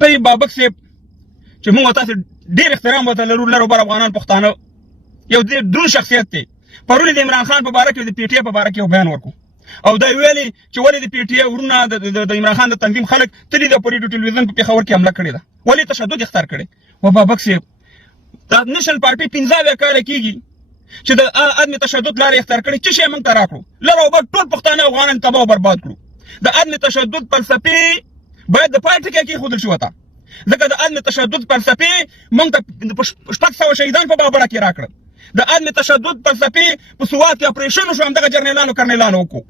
طيب بابک صاحب چې موږ تاسو ډېر احترام ورته لرو بر افغانان پښتانه یو دروند شخصیت دی. پرون د عمران خان په باره کې د پی ټی آی په باره کې یو بیان ورکړو او دا ویلي چې ولې د پی ټی آی ورونه د عمران خان د تنظیم خلک تلي د پریډو ټلویزیون په پېښور کې حمله کړې ده، ولې تشدد اختیار کړي. و بابک صاحب د نېشنل پارټي 15 کاله کېږي چې د عدم تشدد لارې اختیار کړي. څه شی موږ ته راکړو؟ لر او بر ټول پښتانه افغانان تباه او برباد کړو. د عدم تشدد فلسفې باید د پای ټکی کېښودل شي وته، ځکه د عدم تشدد فلسفې موږ ته 600 شهیدان په بابره کې راکړل. د عدم تشدد فلسفې په سوات کې اپریشن وشو، همدغه جرنیلانو کرنیلانو وکړو.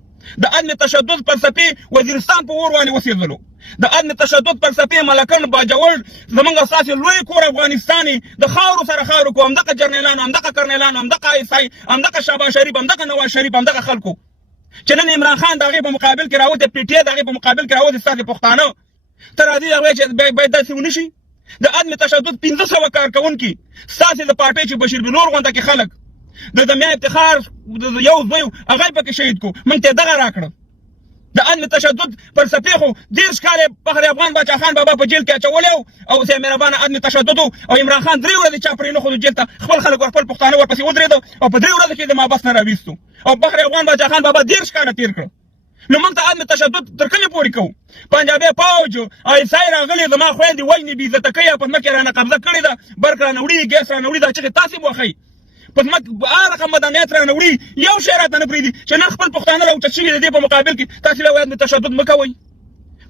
د عدم تشدد فلسفې وزیرستان په اور باندې وسېدلو. د عدم تشدد فلسفې ملکن باجوړ زمونږ اساسي لوی کور افغانستاني د خاورو سره خاورو کو، همدغه جرنیلانو، همدغه کرنیلانو، همدغه ایسای، همدغه شهباز شریف، همدغه نواز شریف، همدغه خلکو چې نن عمران خان د هغې په مقابل کې راوځي، پی ټی آی د هغې په مقابل کې راوځي ستاسې پښتانه ته راځي هغوی چې باید داسې ونه شي. د عدم تشدد 1500 کارکوونکي ستاسې د پارټۍ چې بشیر بلور غونډه کې خلک د میا افتخار یو زوی هغه پکې شهید کو، موږ ته دغه راکړه. د عدم تشدد فلسفې خو 30 کاله فخر افغان باچا خان بابا په جیل کې اچولی او سي مهربانه عدم تشدد او عمران خان 3 ورځې چا پرې نه ښودو جیل ته، خپل خلک خپل پښتانه ورپسې ودرېده او په 3 ورځو کې د محبس نه راویستو او فخر افغان باچا خان بابا 30 کاله تېر کړه. نو موږ ته عدم تشدد تر کومې پورې کوو؟ پنجابي فوج ایسای راغلي زما خویندې وژني بې عزته کوي او په ځمکه رانه قبضه کړې ده، برق رانه وړي، ګیس رانه وړي، دا چغې تاسې به وښئ. په ځمکه هر رقم مدنیت رانه وړي، یو شی راته نه پرېږدي چې نن خپل پښتانه راوچت شوي د دې په مقابل کې تاسې له عدم تشدد مه کوئ.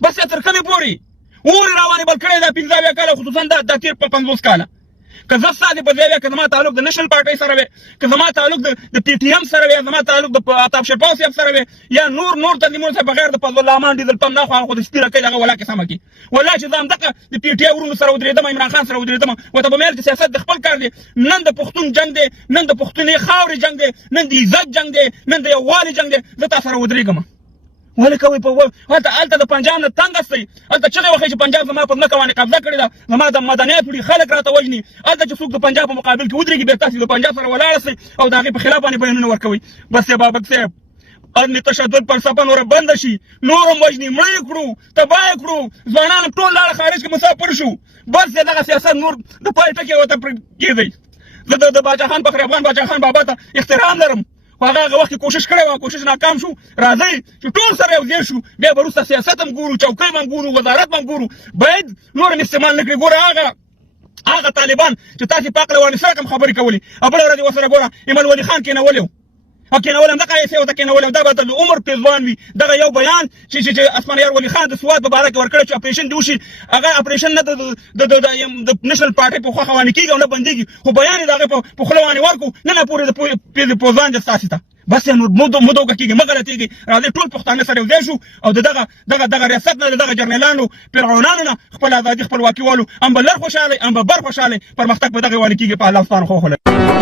بس تر کومې پورې اورې راوانې بل کړی دا 15 کاله، خصوصا دا تېر په 50 کاله. که زه ستاسې په ځای وی، که زما تعلق د نېشنل پارټۍ سره وی، که زما تعلق د پی ټي ایم سره وی، زما تعلق د عطاف شرپاو صاحب سره وی، یا نور تنظیمونو سره بغیر د فضل الله امان ډیزل پمپ نه خو هغه خو د سپي رکۍ دغه ولاکې سمه کړي. والله چې زه همدغه د پی ټي آی ورونو سره ودرېدم، عمران خان سره ودرېدم، ورته به مې ویل چې سیاست د خپل کار دی. نن د پښتون جنګ دی، نن د پښتونې خاورې جنګ دی، نن د عزت جنګ دی، نن د یووالي جنګ دی. زه تا سره ودرېږم. ولې کوئ په هلته د پنجاب نه تنګ استئ، هلته چغې وهئ چې پنجاب زما په ځمکه باندې قبضه کړې ده، زما د مدنیت وړي خلک راته وژني. هلته چې څوک د پنجاب په مقابل کې ودرېږي بیا تاسې د پنجاب سره ولاړ استئ او د هغې په خلاف باندې بیانونه ورکوئ. بس یا بابک صاحب عدم تشدد فلسفه نوره بنده شي، نور هم وژني، مړه یې کړو، تباه یې کړو، ځوانان ټول لاړه خارج کې مسافر شو. بس یا دغه سیاست نور د پای ټکی ورته کېږدئ. زه د باچا خان فخر افغان باچا خان بابا ته احترام لرم، خو هغه وخت کوشش کړی و، کوشش ناکام شو. راځئ چې ټول سره یو ځای شو، بیا به وروسته سیاست هم ګورو، چوکۍ هم ګورو، وزارت هم ګورو. باید نور هم استعمال نه کړي. ګوره هغه طالبان چې تاسې په عقل باندې سره کوم خبرې کولې، او بله ورځ یې ورسره ګوره ایمل ولي خان کېنولی و او کېنولی همدغه ایسې ورته کېنولی و. دا به د عمر پېزوان وي. دغه یو بیان چې اسمانیار ولي خان د سوات په باره کې ورکړی چې اپریشن دې وشي، هغه اپریشن نه د نېشنل پارټۍ په خوښه باندې کېږي او نه بندېږي، خو بیان یې د هغې په خوله باندې ورکړو. نن پورې د پوځان دی ستاسې ته. بس نور مو دوکه کېږي، مه غلطېږي. راځئ ټول پښتانه سره یو ځای شو او د دغه ریاست نه، د دغه جرنیلانو فرعونانو نه خپل ازادي خپلواکي والو. هم به لر خوشحالی، هم به بر خوشحالی. پرمختګ په دغې باندې کېږي. په الله ستانه خو